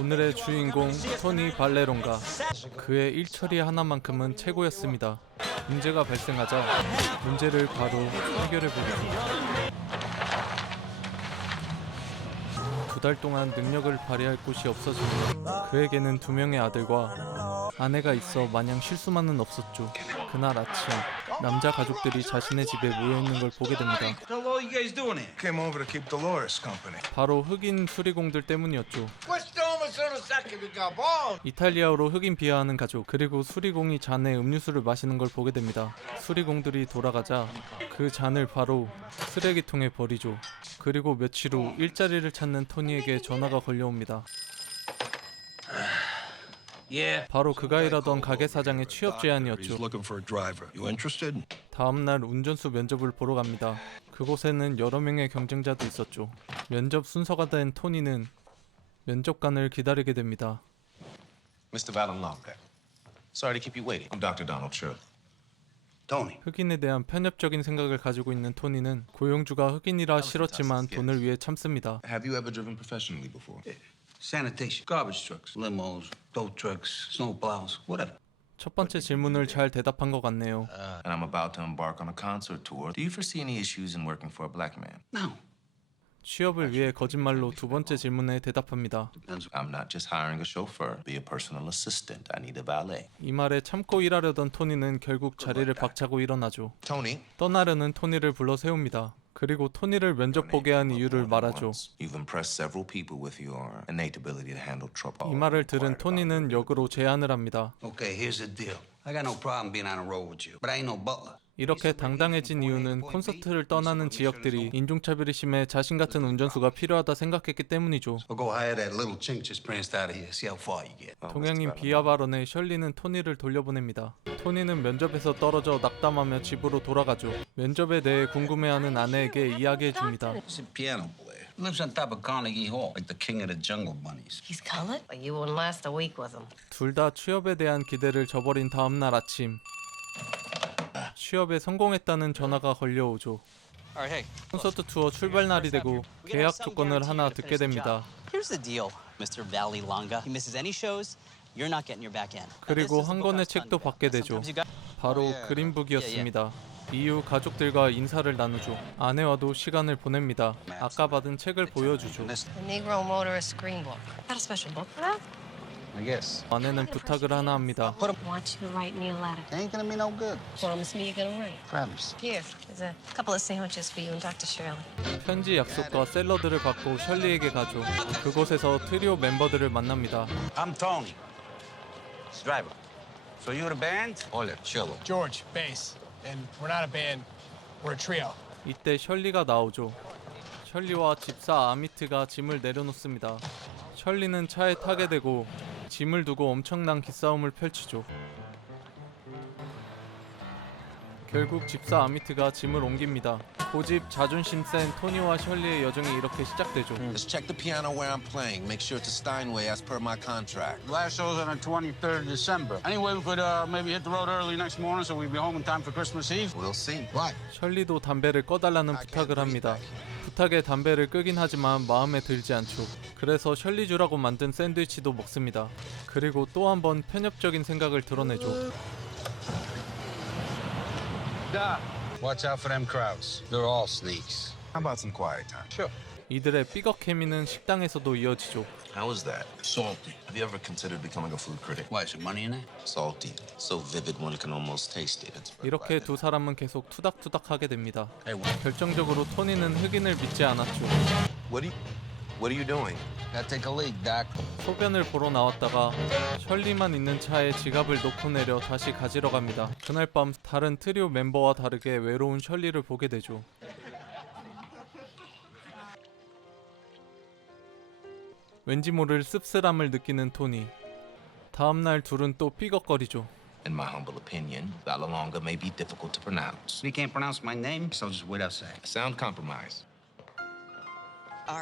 오늘의 주인공 토니 발레론가 그의 일처리 하나만큼은 최고였습니다. 문제가 발생하자 문제를 바로 해결해 보겠습니다. 두 달 동안 능력을 발휘할 곳이 없어집니다. 그에게는 두 명의 아들과 아내가 있어 마냥 실수만은 없었죠. 그날 아침 남자 가족들이 자신의 집에 모여 있는 걸 보게 됩니다. 바로 흑인 수리공들 때문이었죠. Gabon? 이탈리아어로 흑인 비하하는 가족 그리고 수리공이 잔에 음료수를 마시는 걸 보게 됩니다. 수리공들이 돌아가자 그 잔을 바로 쓰레기통에 버리죠. 그리고 며칠 후 일자리를 찾는 토니에게 전화가 걸려옵니다. Yeah. 바로 그가 일하던 가게 사장의 취업 제안이었죠. looking for a driver. You interested? 다음 날 운전수 면접을 보러 갑니다. 그곳에는 여러 명의 경쟁자도 있었죠. 면접 순서가 된 토니는 면접관을 기다리게 됩니다. Mr. Valenlonga. Sorry to keep you waiting. I'm Dr. Donald Chu. Tony. 흑인에 대한 편협적인 생각을 가지고 있는 토니는 고용주가 흑인이라 싫었지만 돈을 위해 참습니다. Have you ever driven professionally before? Sanitation, garbage trucks, limos, tow trucks, snow plows, whatever. 첫 번째 질문을 잘 대답한 것 같네요. And I'm about to embark on a concert tour. Do you foresee any issues in working for a black man? No. 취업을 위해 거짓말로 두 번째 질문에 대답합니다. Depends. I'm not just hiring a chauffeur. Be a personal assistant. I need a valet. 이 말에 참고 일하려던 토니는 결국 자리를 박차고 일어나죠. Tony, 떠나려는 토니를 불러 세웁니다. 그리고 토니를 면접 보게 한 이유를 말하죠. 이 말을 들은 토니는 역으로 제안을 합니다. Okay, 이렇게 당당해진 이유는 콘서트를 떠나는 지역들이 인종차별이 심해 자신 같은 운전수가 필요하다 생각했기 때문이죠. So go hire that little chink just pranced out of here. See how far you get. 동양인 비하 발언에 셜리는 토니를 돌려보냅니다. 토니는 면접에서 떨어져 낙담하며 집으로 돌아가죠. 면접에 대해 궁금해하는 아내에게 이야기해 줍니다. He's a piano player. Lives on top of Carnegie Hall, like the king of the jungle bunnies. He's colored? Well, you wouldn't last a week with him. 둘다 취업에 대한 기대를 저버린 다음 날 아침 취업에 성공했다는 전화가 걸려오죠. 콘서트 투어 출발 날이 되고 계약 조건을 하나 듣게 됩니다. 그리고 한 권의 책도. 받게 되죠. 바로 그린북이었습니다. 이후 가족들과 인사를 나누죠. 아내와도 시간을 보냅니다. 아까 받은 책을 보여주죠. I guess. 아내는 부탁을 하나 합니다. I want you to write me a letter. Ain't gonna be no good. Promise me you're gonna write. Promise. Here, there's a couple of sandwiches for you and Dr. Shirley. 편지 약속과 샐러드를 받고 셜리에게 가죠. 그곳에서 트리오 멤버들을 만납니다. I'm Tony. Driver. So you the band? Ole, cello. George, bass. And we're not a band, we're a trio. 이때 셜리가 나오죠. 셜리와 집사 아미트가 짐을 내려놓습니다. 셜리는 차에 타게 되고 짐을 두고 엄청난 기싸움을 펼치죠. 결국 집사 아미트가 짐을 옮깁니다. 고집 자존심 센 토니와 셜리의 여정이 이렇게 시작되죠. Let's check the piano where I'm playing. Make sure it's a Steinway as per my contract. Last show's on the 23rd of December. Anyway, we could uh, maybe hit the road early next morning so we'd be home in time for Christmas Eve. We'll see. right. 셜리도 담배를 꺼달라는 부탁을 합니다. 부탁에 담배를 끄긴 하지만 마음에 들지 않죠. 그래서 셜리 주라고 만든 샌드위치도 먹습니다. 그리고 또 한 번 편협적인 생각을 드러내죠. Watch out for them crowds. They're all sneaks. How about some quiet time? Sure. 이들의 삐걱 케미는 식당에서도 이어지죠. How was that? Salty. Have you ever considered becoming a food critic? Why, is there money in that? Salty. So vivid one can almost taste it. It's 이렇게 두 사람은 계속 투닥투닥하게 됩니다. Hey, what? 결정적으로 토니는 흑인을 믿지 않았죠. What are you What are you doing? Gotta take a leak, Doc. 소변을 보러 나왔다가 셜리만 있는 차에 지갑을 놓고 내려 다시 가지러 갑니다. 그날 밤 다른 트리오 멤버와 다르게 외로운 셜리를 보게 되죠. 왠지 모를 씁쓸함을 느끼는 토니. 다음 날 둘은 또 삐걱거리죠. In my humble opinion, Valalonga may be difficult to pronounce. You can't pronounce my name, so just wait outside. Sound compromise.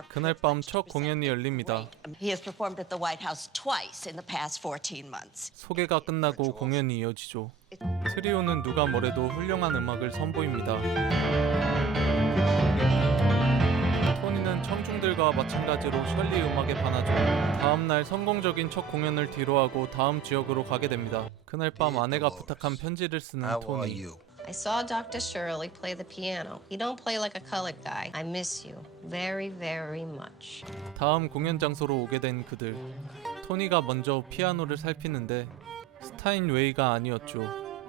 그날 밤 첫 공연이 열립니다. He has performed at the White House twice in the past 14 months. 소개가 끝나고 공연이 이어지죠. 트리오는 누가 뭐래도 훌륭한 음악을 선보입니다. 토니는 청중들과 마찬가지로 셜리 음악에 반하죠. 다음 날 성공적인 첫 공연을 뒤로하고 다음 지역으로 가게 됩니다. 그날 밤 아내가 부탁한 편지를 쓰는 How are 토니. you? I saw Dr. Shirley play the piano. He don't play like a colored guy. I miss you very, very much. 다음 공연 장소로 오게 된 그들. 토니가 먼저 피아노를 살피는데 스타인웨이가 아니었죠.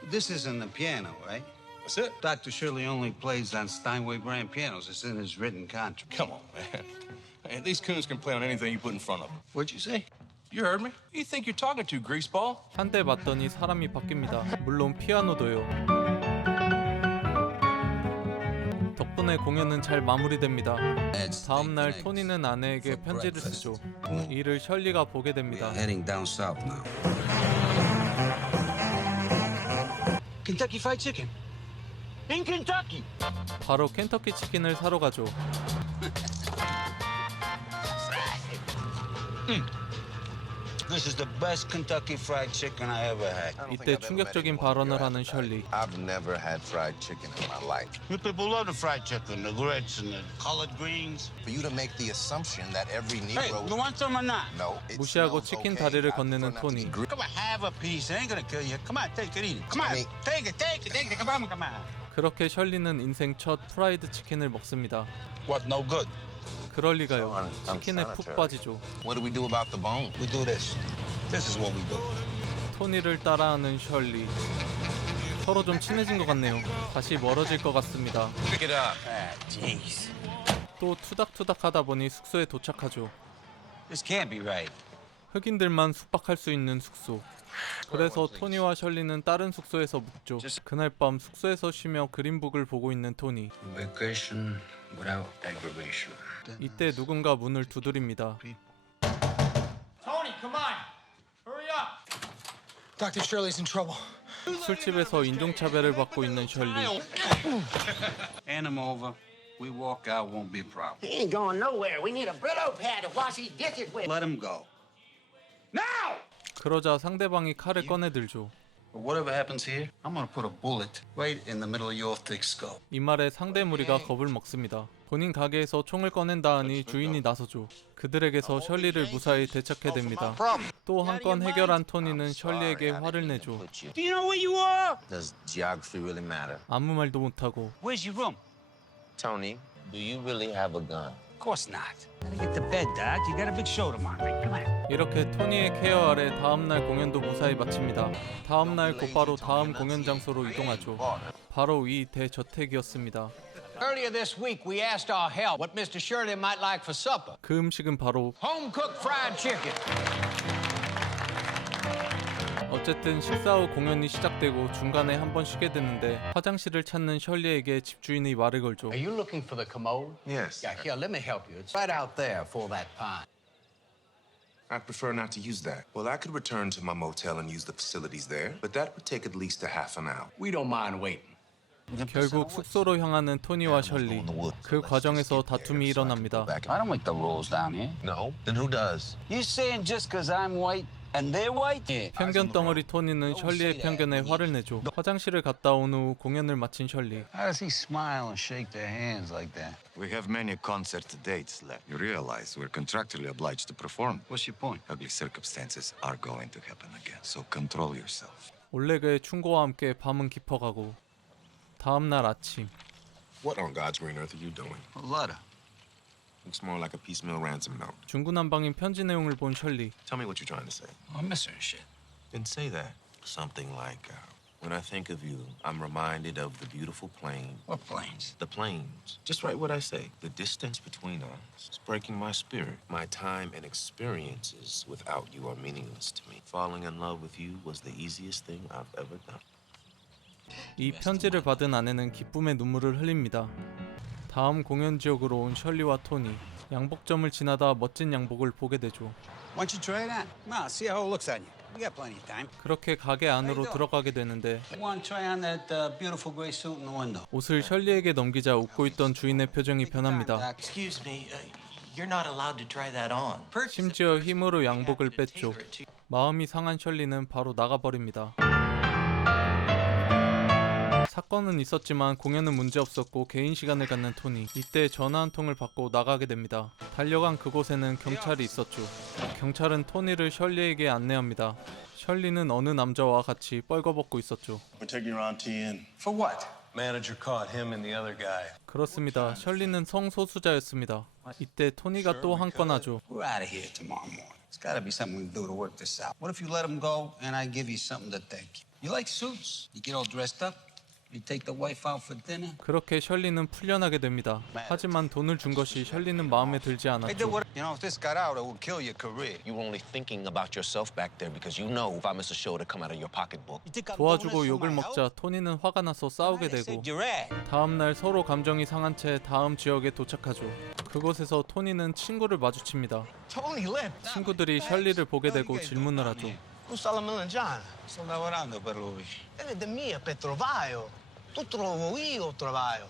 This isn't the piano, right? That's it. Dr. Shirley only plays on Steinway brand pianos. It's in his written contract. Come on, man. Hey, these coons can play on anything you put in front of them. What'd you say? You heard me. Who you think you're talking to, greaseball? 한 대 맞더니 사람이 바뀝니다. 물론 피아노도요. 덕분에 공연은 잘 마무리됩니다. 다음 날 토니는 아내에게 편지를 쓰죠. 이를 셜리가 보게 됩니다. Heading down south now. Kentucky Fried Chicken. In Kentucky. 바로 켄터키 치킨을 사러 가죠. This is the best Kentucky Fried Chicken I ever had. 이때 충격적인 발언을 하는 셜리. I've never had fried chicken in my life. You people love the fried chicken, the grits and the collard greens. For you to make the assumption that every Hey, Negro. you want some or not? No. it 무시하고 smells 치킨 okay. 다리를 I 건네는 prefer not to be 토니. gri- Come on, have a piece. It ain't gonna kill you. Come on, take it, eat it. Come on, Tommy. take it, take it, take it. Come on, come on. 그렇게 셜리는 인생 첫 프라이드 치킨을 먹습니다. What? No good. 그럴 리가요. 치킨에 푹. 빠지죠. What do we do about the bone? We do this. This is what we do. 토니를 따라하는 셜리. 서로 좀 친해진 것 같네요. 다시 멀어질 것 같습니다. Pick it up. Ah, jeez. 또 투닥투닥 하다 보니 숙소에 도착하죠. This can't be right. 흑인들만 숙박할 수 있는 숙소. 그래서 토니와 셜리는 다른 숙소에서 묵죠. 그날 밤 숙소에서 쉬며 그린북을 보고 있는 토니. Vacation without aggravation. 이때 누군가 문을 두드립니다. Tony, come on. Hurry up. Dr. Shirley's in trouble. 술집에서 인종차별을 받고 있는 셜리. Hand him over. We walk out, won't be a problem. He ain't going nowhere. We need a Brillo pad to wash his dishes with. Let him go. 그러자 상대방이 칼을 꺼내 들죠. But whatever happens here, I'm gonna put a bullet right in the middle of your thick skull. 이 말에 상대 무리가 겁을 먹습니다. 본인 가게에서 총을 꺼낸다 하니 주인이 나서죠. 그들에게서 셜리를 무사히 되찾게 됩니다. 또 한 건 해결한 토니는 셜리에게 화를 내죠. Do you know where you are? Does geography really matter? 아무 말도 못하고 Where's your room? Tony, do you really have a gun? Of course not. Gotta get to bed, Doc. You got a big show tomorrow night. Come on. 이렇게 토니의 케어 아래 다음날 공연도 무사히 마칩니다. 다음날 곧바로 다음 공연 장소로 이동하죠. 바로 이 대저택이었습니다. Earlier this week, we asked our help what Mr. Shirley might like for supper. 그 음식은 바로 Home cooked fried chicken. 어쨌든 식사 후 공연이 시작되고 중간에 한 번 쉬게 되는데 화장실을 찾는 셜리에게 집주인이 말을 걸죠. Are you looking for the commode? Yes. Yeah, here, let me help you. It's right out there for that pine. I prefer not to use that. Well, I could return to my motel and use the facilities there, but that would take at least a half an hour. We don't mind waiting. 결국 숙소로 향하는 토니와 셜리. 그 과정에서 다툼이 일어납니다. I don't make the rules down here. No? Then who does? You saying just because I'm white and they're white? Yeah. 편견 덩어리 토니는 셜리의 편견에 화를 내죠. 화장실을 갔다 온 후 공연을 마친 셜리. How does he smile and shake their hands like that? We have many concert dates left. You realize we're contractually obliged to perform. What's your point? Ugly circumstances are going to happen again, so control yourself. 올레그의 충고와 함께 밤은 깊어가고 다음 날 아침 What on God's green earth are you doing? A letter. Looks more like a piecemeal ransom note. 중구난방인 편지 내용을 본 셜리. Tell me what you're trying to say. I miss her and shit. Then say that. Something like, uh, when I think of you, I'm reminded of the beautiful plain. What planes? The plains. Just write what I say. The distance between us is breaking my spirit. My time and experiences without you are meaningless to me. Falling in love with you was the easiest thing I've ever done. 이 편지를 받은 아내는 기쁨의 눈물을 흘립니다. 다음 공연 지역으로 온 셜리와 토니. 양복점을 지나다 멋진 양복을 보게 되죠. Why don't you try it on? Come on, see how it looks on you. We got plenty of time. 그렇게 가게 안으로 들어가게 되는데 You want to try on that uh, beautiful gray suit in the window? 옷을 셜리에게 넘기자 웃고 있던 주인의 표정이 변합니다. Excuse me, uh, you're not allowed to try that on. 심지어 힘으로 양복을 뺐죠. 마음이 상한 셜리는 바로 나가버립니다. 사건은 있었지만 공연은 문제 없었고 개인 시간을 갖는 토니. 이때 전화 한 통을 받고 나가게 됩니다. 달려간 그곳에는 경찰이 있었죠. 경찰은 토니를 셜리에게 안내합니다. 셜리는 어느 남자와 같이 뻘거벗고 있었죠. We're taking her on TN. For what? Manager caught him and the other guy. 그렇습니다. 셜리는 성소수자였습니다. 이때 토니가 또 한 건 하죠. We're out of here tomorrow morning. There's got to be something we can do to work this out. What if you let them go and I give you something to thank you? You like suits? You get all dressed up. You take the wife out for dinner. 그렇게 셜리는 풀려나게 됩니다. 하지만 돈을 준 것이 셜리는 마음에 들지 않았죠. what? You know, if this got out, it would kill your career. You were only thinking about yourself back there because you know if I miss a show to come out of your pocketbook. 도와주고 욕을 먹자 토니는 화가 나서 싸우게 되고. 다음 날 서로 감정이 상한 채 다음 지역에 도착하죠. 그곳에서 토니는 친구를 마주칩니다. 친구들이 셜리를 보게 되고 질문을 하죠. Who's Solomon and John? Sto lavorando per lui. Di mia per trovaio. Tu trovo io trovaio.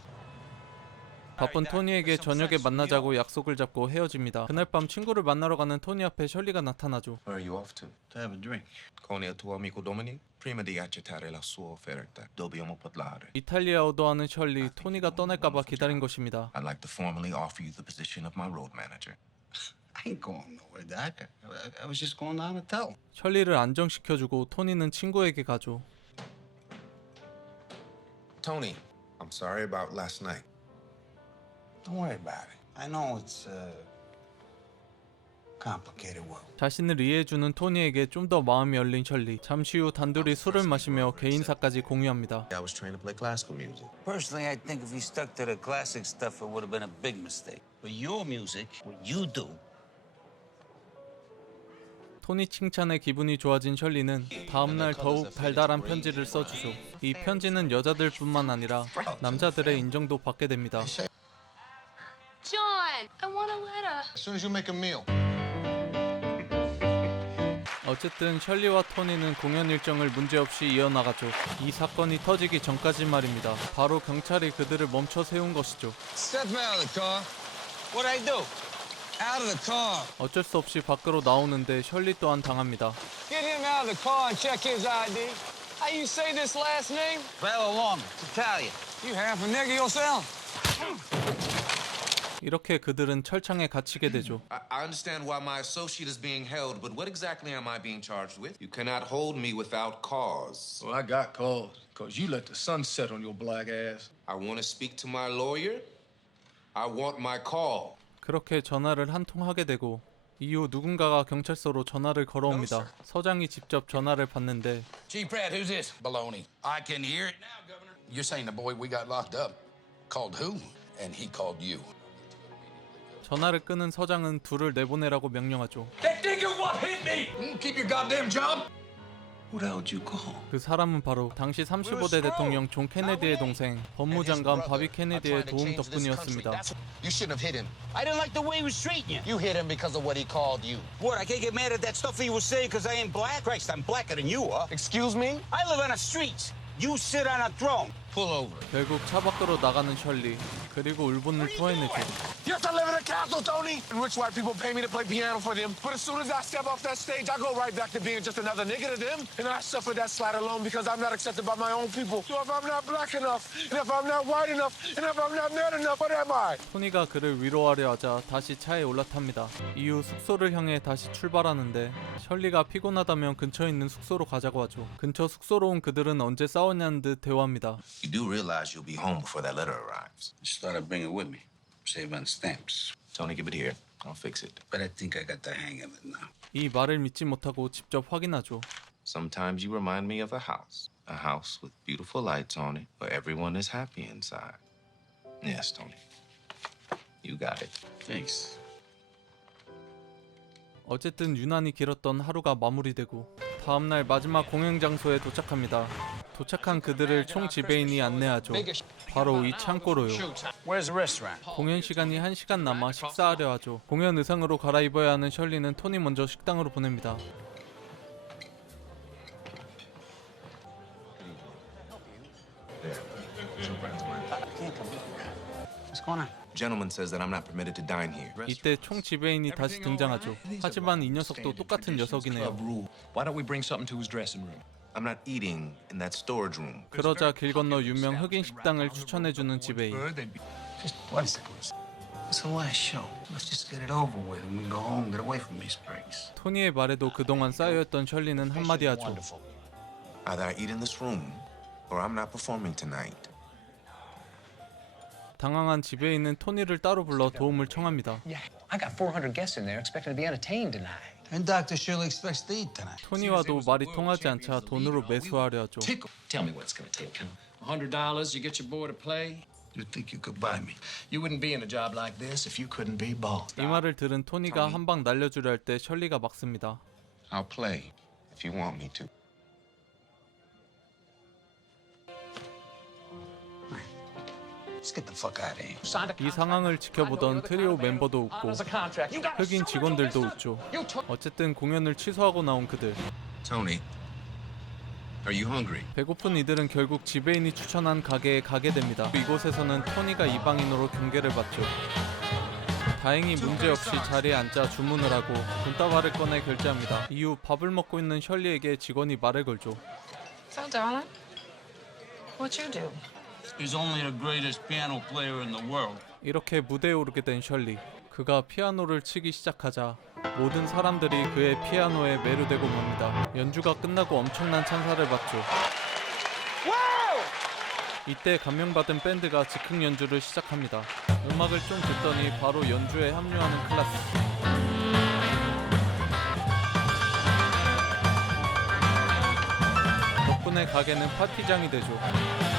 바쁜 토니에게 저녁에 만나자고 약속을 잡고 헤어집니다. 그날 밤 친구를 만나러 가는 토니 앞에 셜리가 나타나죠. Where are you off to? To have a drink. Con il tuo amico Dominic? Prima di accettare la sua offerta, dobbiamo parlare. 이탈리아어도 하는 셜리, 토니가 떠날까봐 기다린 것입니다. I'd like to formally offer you the position of my road manager. I ain't going nowhere, Doc. I, I was just going down to tell him. 셜리를 안정시켜주고 토니는 친구에게 가죠. Tony, I'm sorry about last night. Don't worry about it. I know it's uh, complicated world. 자신을 이해해주는 토니에게 좀 더 마음이 열린 셜리. 잠시 후 단둘이 술을 마시며 개인사까지 공유합니다. I was trained to play classical music. Personally, I think if he stuck to the classic stuff, it would have been a big mistake. But your music, what you do, 토니 칭찬에 기분이 좋아진 셜리는 다음날 더욱 달달한 편지를 써주죠. 이 편지는 여자들뿐만 아니라 남자들의 인정도 받게 됩니다. John, I want a letter. As soon as you make a meal. 어쨌든 셜리와 토니는 공연 일정을 문제없이 이어나가죠. 이 사건이 터지기 전까지 말입니다. 바로 경찰이 그들을 멈춰 세운 것이죠. Step out of the car. What I do? Out of the car. 어쩔 수 없이 밖으로 나오는데 셜리 또한 당합니다. Get him out of the car and check his ID. How you say this last name? Bellolong, it's Italian. You half a nigger yourself. 이렇게 그들은 철창에 갇히게 되죠. I, I understand why my associate is being held, but what exactly am I being charged with? You cannot hold me without cause. Well, I got cause, because you let the sun set on your black ass. I want to speak to my lawyer. I want my call. 그렇게 전화를 한 통 하게 되고 이후 누군가가 경찰서로 전화를 걸어옵니다. 서장이 직접 전화를 받는데 Chief Pratt, who's this? Baloney. I can hear it now, Governor. You're saying the boy we got locked up called who? And he called you. 전화를 끊은 서장은 둘을 내보내라고 명령하죠. That nigga what hit me? Keep your goddamn job. You? 그 사람은 바로 당시 35대 대통령 존 케네디의 동생 법무장관 바비 케네디의 도움 덕분이었습니다. You shouldn't have hit him. I didn't like the way he was treating you. You hit him because of what he called you. What, I can't get mad at that stuff he was saying because I ain't black? Christ, I'm blacker than you are. Excuse me? I live on the streets. You sit on a throne. 결국 차 밖으로 나가는 셜리 그리고 울분을 토해내죠. Yes, I live in a castle, Tony. And rich white people pay me to play piano for them. But as soon as I step off that stage, I go right back to being just another nigga to them. And I suffer that slight alone because I'm not accepted by my own people. So if I'm not black enough, and if I'm not white enough, and if I'm not man enough, what am I? 토니가 그를 위로하려 하자 다시 차에 올라탑니다. 이후 숙소를 향해 다시 출발하는데 셜리가 피곤하다면 근처에 있는 숙소로 가자고 하죠. 근처 숙소로 온 그들은 언제 싸웠냐는 듯 대화합니다. You do realize you'll be home before that letter arrives. Just thought I'd bring it with me. Save on stamps. Tony, give it here. I'll fix it. But I think I got the hang of it now. 이 말을 믿지 못하고 직접 확인하죠. Sometimes you remind me of a house. A house with beautiful lights on it, where everyone is happy inside. Yes, Tony. You got it. Thanks. 어쨌든 유난히 길었던 하루가 마무리되고 다음날 마지막 공연 장소에 도착합니다. 도착한 그들을 총 지배인이 안내하죠. 바로 이 창고로요. 공연 시간이 1시간 남아 식사하려 하죠. 공연 의상으로 갈아입어야 하는 셜리는 토니 먼저 식당으로 보냅니다. What's going on? Gentleman says that I'm not permitted to dine here. 이때 총 지배인이 다시 등장하죠. 하지만 이 녀석도 똑같은 녀석이네요. Why don't we bring something to his dressing room? I'm not eating in that storage room. 그러자 길 건너 유명 흑인 식당을 추천해주는 지베이. Just one second. It's the last show. Let's just get it over with and we can go home, get away from these breaks. 토니의 말에도 그동안 쌓여있던 셜리는 한마디 하죠. Either I eat in this room or I'm not performing tonight. 당황한 지베이는 토니를 따로 불러 도움을 청합니다. Yeah, I got 400 guests in there expecting to be entertained tonight. And Dr. Shirley expects to eat tonight. 토니와도 말이 통하지 않자 돈으로 매수하려 하죠. Tell me what's gonna take. hundred dollars, you get your boy to play. You think you could buy me? You wouldn't be in a job like this if you couldn't be bought. 이 말을 들은 토니가 한 방 날려주려 할 때 셜리가 막습니다. I'll play if you want me to. 이 상황을 지켜보던 트리오 멤버도 웃고 흑인 직원들도 웃죠. 어쨌든 공연을 취소하고 나온 그들. Tony, are you hungry? 배고픈 이들은 결국 지베인이 추천한 가게에 가게 됩니다. 이곳에서는 토니가 이방인으로 경계를 받죠. 다행히 문제 없이 자리에 앉아 주문을 하고 돈다발을 꺼내 결제합니다. 이후 밥을 먹고 있는 셜리에게 직원이 말을 걸죠. So, darling, what you do? He's only the greatest piano player in the world. 이렇게 무대에 오르게 된 셜리. 그가 피아노를 치기 시작하자 모든 사람들이 그의 피아노에 매료되고 맙니다. 연주가 끝나고 엄청난 찬사를 받죠. 이때 감명받은 밴드가 즉흥 연주를 시작합니다. 음악을 좀 듣더니 바로 연주에 합류하는 클래스. 덕분에 가게는 파티장이 되죠.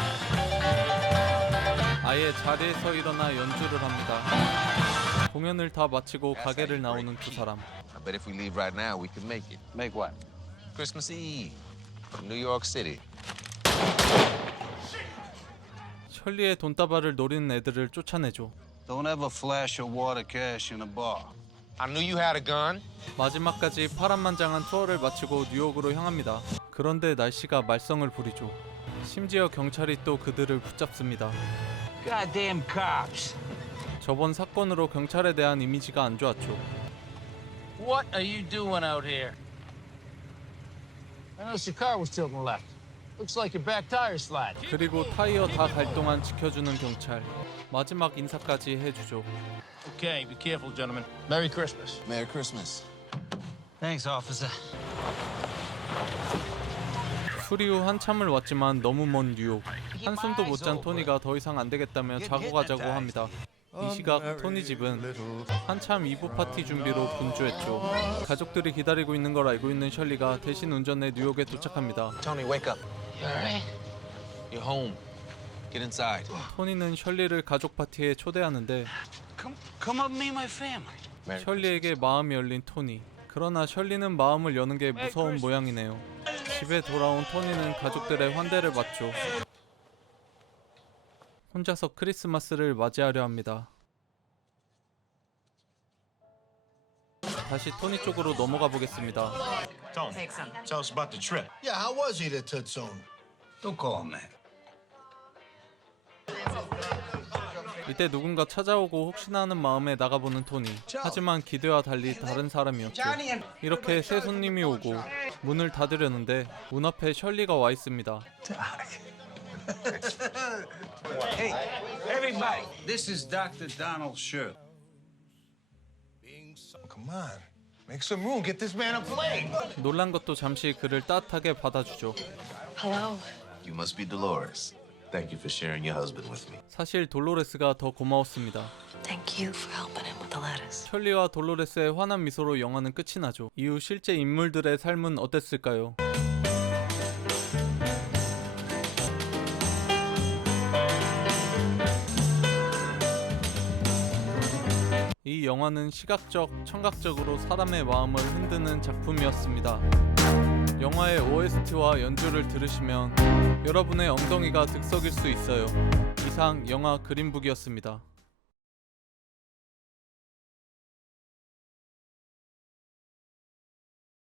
아예 자리에서 일어나 연주를 합니다. 공연을 다 마치고 가게를 나오는 두 사람. I bet if we leave right now, we can make it. Make what? Christmas Eve from New York City. 셜리의 돈다발을 노리는 애들을 쫓아내죠. Don't ever flash your water cash in a bar. I knew you had a gun. 마지막까지 파란만장한 투어를 마치고 뉴욕으로 향합니다. 그런데 날씨가 말썽을 부리죠. 심지어 경찰이 또 그들을 붙잡습니다. Goddamn cops. 저번 사건으로 경찰에 대한 이미지가 안 좋았죠. What are you doing out here? I noticed your car was tilting left. Looks like your back tire's sliding. 그리고 타이어 다 갈 동안 지켜주는 경찰. 마지막 인사까지 해주죠. Okay, be careful, gentlemen. Merry Christmas. Merry Christmas. Thanks, officer. 수리 후 한참을 왔지만 너무 먼 뉴욕. 한숨도 못 잔 토니가 더 이상 안 되겠다며 자고 가자고 합니다. 이 시각 토니 집은 한참 2부 파티 준비로 분주했죠. 가족들이 기다리고 있는 걸 알고 있는 셜리가 대신 운전해 뉴욕에 도착합니다. Tony, wake up. You alright? You're home. Get inside. 토니는 셜리를 가족 파티에 초대하는데 Come, come up, meet my family. 셜리에게 마음이 열린 토니. 그러나 셜리는 마음을 여는 게 무서운 모양이네요. 집에 돌아온 토니는 가족들의 환대를 받죠. 혼자서 크리스마스를 맞이하려 합니다. 다시 토니 쪽으로 넘어가 보겠습니다. Tony, tell us about the trip. Yeah, how was he to Tucson? Don't call him that. 이때 누군가 찾아오고 혹시나 하는 마음에 나가보는 토니. 하지만 기대와 달리 다른 사람이었죠. 이렇게 새 손님이 오고 문을 닫으려는데 문 앞에 셜리가 와 있습니다. Hey, everybody, this is Dr. Donald Shirley. Come on. Make some room. Get this man a plate. 놀란 것도 잠시 그를 따뜻하게 받아주죠. Hello. You must be Dolores. Thank you for sharing your husband with me. 사실 돌로레스가 더 고마웠습니다. Thank you for helping him with the letters. 셜리와 돌로레스의 환한 미소로 영화는 끝이 나죠. 이후 실제 인물들의 삶은 어땠을까요? 이 영화는 시각적, 청각적으로 사람의 마음을 흔드는 작품이었습니다. 영화의 OST와 연주를 들으시면 여러분의 엉덩이가 득석일 수 있어요. 이상 영화 그린북이었습니다.